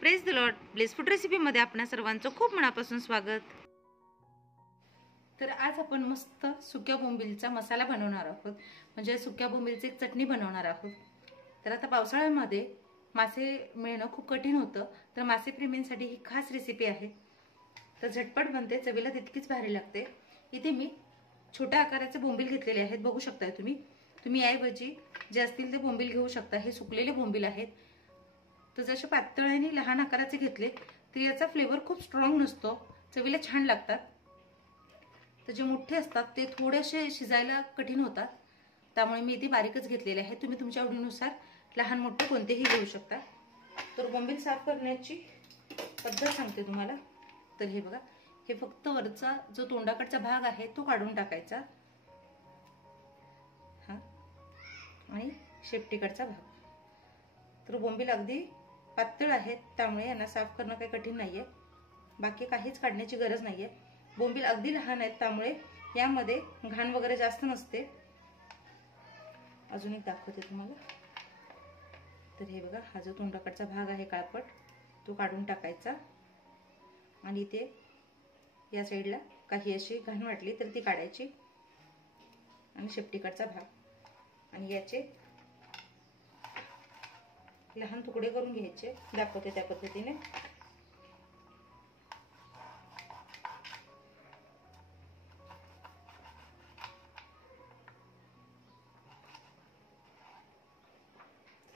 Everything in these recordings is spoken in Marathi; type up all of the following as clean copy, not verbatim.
Praise the lord. Bless food रेसिपीमध्ये आपणा सर्वांचं खूप मनापासून स्वागत. तर आज आपण मस्त सुक्या बोंबिलचा मसाला बनवणार आहोत, म्हणजे सुक्या बोंबिलची एक चटणी बनवणार आहोत. तर आता पावसाळ्यामध्ये मासे मिळणं खूप कठीण होतं, तर मासे प्रेमींसाठी ही खास रेसिपी आहे. तर झटपट बनते, चवीला तितकीच भारी लागते. इथे मी छोट्या आकाराचे बोंबील घेतलेले आहेत, बघू शकताय तुम्ही याऐवजी जे असतील ते बोंबील घेऊ शकता. हे सुकलेले बोंबील आहेत. तर जसे पातळ आणि लहान आकाराचे घेतले तर याचा फ्लेवर खूप स्ट्रॉंग नसतो, चवीला छान लागतात. तर जे मोठे असतात ते थोडेसे शिजायला कठीण होतात, त्यामुळे मी इथे बारीकच घेतलेले आहे. तुम्ही तुमच्या आवडीनुसार लहान मोठे कोणतेही घेऊ शकता. तर बोंबील साफ करण्याची पद्धत सांगते तुम्हाला. तर हे बघा, हे फक्त वरचा जो तोंडाकडचा भाग आहे तो काढून टाकायचा, हा, आणि शेपटीकडचा भाग. तर बोंबील अगदी पातळ आहेत, त्यामुळे यांना साफ करणं काही कठीण नाहीये. बाकी काहीच काढण्याची गरज नाहीये. बोंबील अगदी लहान आहेत, त्यामुळे यामध्ये घाण वगैरे जास्त नसते. अजून एक दाखवते तुम्हाला. तर हे बघा, हा जो तोंडाकडचा भाग आहे काळपट, तो काढून टाकायचा, आणि इथे या साईडला काही अशी घाण वाटली तर ती काढायची, आणि शेपटीकडचा भाग आणि याचे लहान तुकडे करून घ्यायचे. दाखवते त्या पद्धतीने.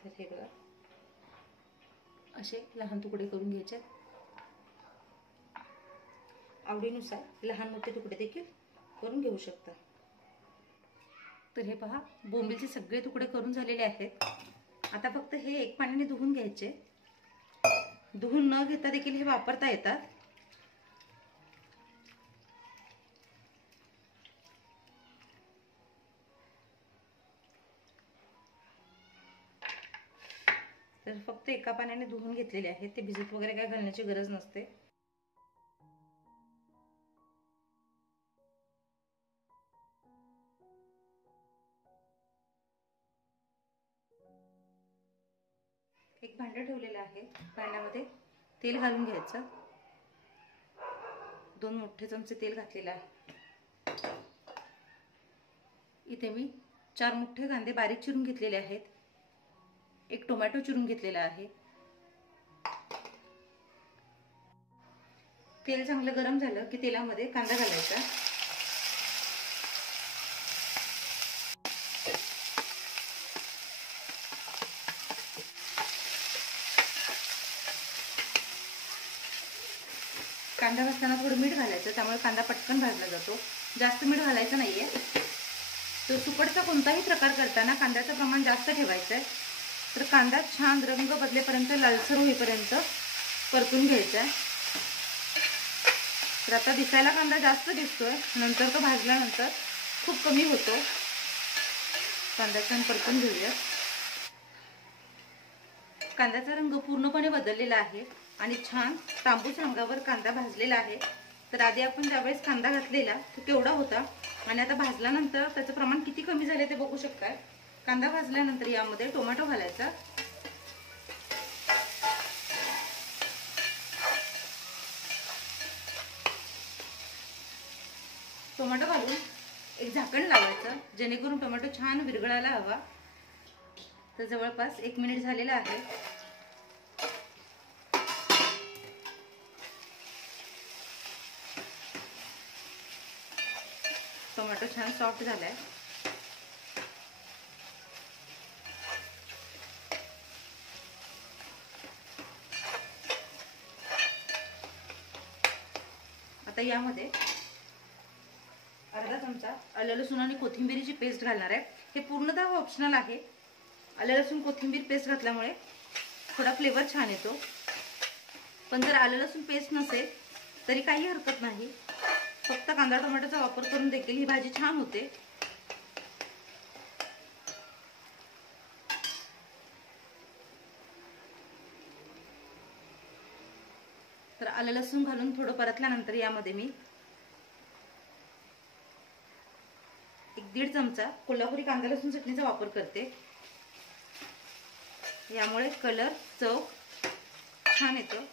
हे बघा, असे लहान तुकडे करून घ्यायचे. आवडीनुसार लहान मोठे तुकडे देखील करून घेऊ शकता. तर हे पहा, बोंबीलचे सगळे तुकडे करून झालेले आहेत. आता फक्त हे एक पाण्याने धुवून घ्यायचे. धुवून न घेता देखील हे वापरता येतात. तर फक्त एका पाण्याने धुवून घेतलेले आहेत, ते भिजत वगैरे काय घालण्याची गरज नसते. एक भांडं ठेवलेलं आहे, भांड्यामध्ये तेल घालून घ्यायचं. 2 मोठे चमचे तेल घातलेलं आहे. इथे मी 4 मोठे कांदे बारीक चिरून घेतलेले आहेत. एक टोमॅटो चिरून घेतलेला आहे. तेल चांगलं गरम झालं की तेलामध्ये कांदा घालायचा. कांदा भाजताना थोडं मीठ घालायचं, त्यामुळे कांदा पटकन भाजला जातो. जास्त मीठ घालायचं नाहीये. तर सुकटचा कोणताही प्रकार करताना कांद्याचं प्रमाण जास्त ठेवायचं आहे. तर कांदा छान रंग बदलेपर्यंत, लालसर होईपर्यंत परतून घ्यायचा आहे. तर आता दिसायला कांदा जास्त दिसतोय, नंतर तो भाजल्यानंतर खूप कमी होतो. कांदा छान परतून घेऊया. कांद्याचा रंग पूर्णपणे बदललेला आहे आणि छान तांबूस रंगावर कांदा भाजलेला आहे. तर आधी आपण ज्यावेळेस कांदा घातलेला तो केवढा होता, आणि आता भाजल्यानंतर त्याचं प्रमाण किती कमी झाले ते बघू शकताय. कांदा भाजल्यानंतर यामध्ये टोमॅटो घालायचा. टोमॅटो घालून एक झाकण लावायचं, जेणेकरून टोमॅटो छान विरघळायला हवा. तर जवळपास 1 मिनिट झालेला आहे. टोमॅटो छान सॉफ्ट झालाय. आता यामध्ये अर्धा चमचा आलं लसूण आणि कोथिंबीरची पेस्ट घालणार आहे. हे पूर्णतः ऑप्शनल आहे. आलं लसूण कोथिंबीर पेस्ट घातल्यामुळे थोडा फ्लेवर छान येतो. पण जर आलं लसूण पेस्ट नसेल तरी काही हरकत नाही. फक्त कांदा टोमॅटोचा वापर करून देखील ही भाजी छान होते. तर आलं लसूण घालून थोडं परतल्यानंतर यामध्ये मी 1-1.5 चमचा कोल्हापुरी कांदा लसूण चटणीचा वापर करते. यामुळे कलर, चव छान येतं.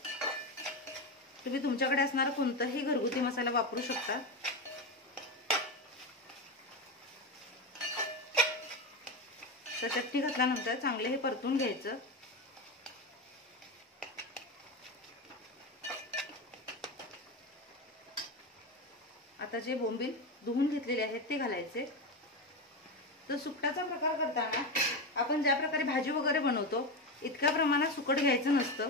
तुम्ही तुमच्याकडे असणारा कोणताही घरगुती मसाला वापरू शकता. तर चटणी घातल्यानंतर चांगले हे परतून घ्यायचं. आता जे बोंबील धुवून घेतलेले आहेत ते घालायचे. तर सुकटाचा प्रकार करताना आपण ज्या प्रकारे भाजी वगैरे बनवतो इतक्या प्रमाणात सुकट घ्यायचं नसतं.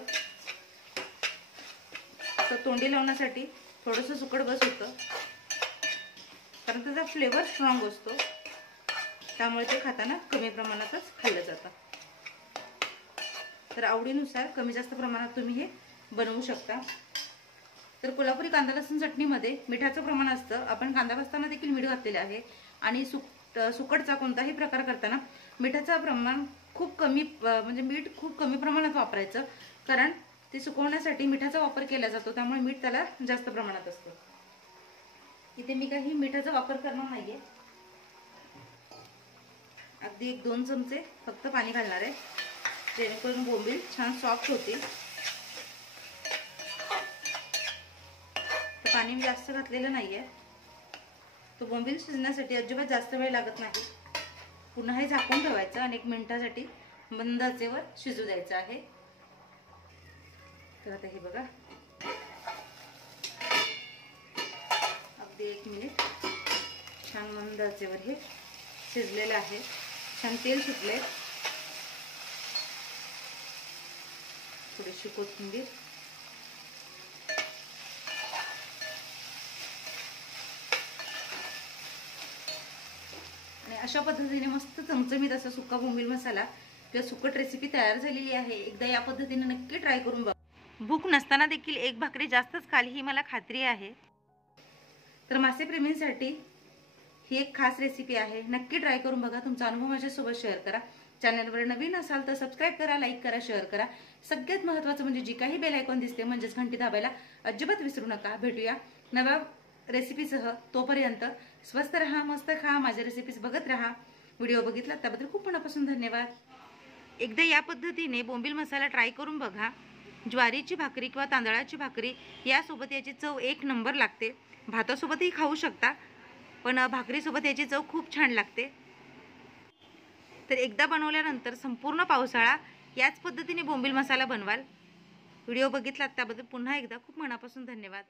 तर तोंडी लावण्यासाठी थोडंसं सुकट बस होतं, कारण त्याचा फ्लेवर स्ट्रॉंग असतो. त्यामुळे ते खाताना कमी प्रमाणातच खाल्लं जातं. तर आवडीनुसार कमी जास्त प्रमाणात तुम्ही हे बनवू शकता. तर कोल्हापुरी कांदा लसूण चटणीमध्ये मिठाचं प्रमाण असतं. आपण कांदा भाजताना देखील मीठ घातलेले आहे. आणि सुकटचा कोणताही प्रकार करताना मिठाचं प्रमाण खूप कमी, म्हणजे मीठ खूप कमी प्रमाणात वापरायचं, कारण ते सुकवण्यासाठी मिठाचा वापर केला जातो. त्यामुळे मीठ त्याला जास्त प्रमाणात असतं. इथे मी काही मिठाचा वापर करणार नाहीये. अगदी 1-2 चमचे फक्त पाणी घालणार आहे, जेणेकरून बोंबील छान सॉफ्ट होतील. तर पाणी मी जास्त घातलेलं नाहीये. तो बोंबील शिजण्यासाठी अजिबात जास्त वेळ लागत नाही. पुन्हा हे झाकून ठेवायचं आणि 1 मिनिटासाठी मंद आचेवर शिजू द्यायचं आहे. तर आता हे बघा, अगदी 1 मिनिट छान मंद आचेवर हे शिजलेलं आहे. छान तेल सुटले. थोडीशी कोथिंबीर, आणि अशा पद्धतीने मस्त चमचमीत असा सुका बोंबील मसाला किंवा सुकट रेसिपी तयार झालेली आहे. एकदा या पद्धतीने नक्की ट्राय करून बघा. भूक नसताना देखील 1 भाकरी जास्तच खाली ही मला खात्री आहे. तर मासे प्रेमींसाठी ही एक खास रेसिपी आहे. नक्की ट्राय करून बघा. तुमचा अनुभव माझ्यासोबत शेअर करा. चॅनलवर नवीन असाल तर सबस्क्राईब करा, लाईक करा, शेअर करा. सगळ्यात महत्त्वाचं म्हणजे जी काही बेल आयकॉन दिसते म्हणजेच घंटी दाबायला अजिबात विसरू नका. भेटूया नव्या रेसिपीसह. तोपर्यंत स्वस्त रहा, मस्त खा, माझ्या रेसिपीज बघत रहा. व्हिडिओ बघितला त्याबद्दल खूप मनापासून धन्यवाद. एकदा या पद्धतीने बोंबील मसाला ट्राय करून बघा. ज्वारीची भाकरी किंवा तांदळाची भाकरी यासोबत याची चव 1 नंबर लागते. भातासोबतही खाऊ शकता, पण भाकरीसोबत याची चव खूप छान लागते. तर एकदा बनवल्यानंतर संपूर्ण पावसाळा याच पद्धतीने बोंबील मसाला बनवाल. व्हिडिओ बघितलात त्याबद्दल पुन्हा एकदा खूप मनापासून धन्यवाद.